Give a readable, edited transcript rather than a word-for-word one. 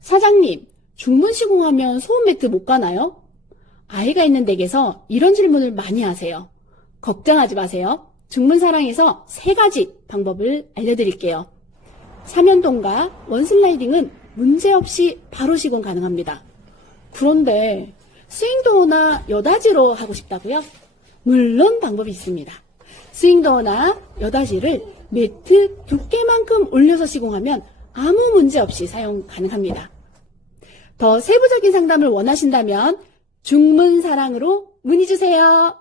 사장님, 중문 시공하면 소음 매트 못 가나요? 아이가 있는 댁에서 이런 질문을 많이 하세요. 걱정하지 마세요. 중문사랑에서 3가지 방법을 알려드릴게요. 사면동과 원슬라이딩은 문제없이 바로 시공 가능합니다. 그런데 스윙도어나 여닫이로 하고 싶다고요? 물론 방법이 있습니다. 스윙도어나 여닫이를 매트 두께만큼 올려서 시공하면 아무 문제 없이 사용 가능합니다. 더 세부적인 상담을 원하신다면 중문사랑으로 문의주세요.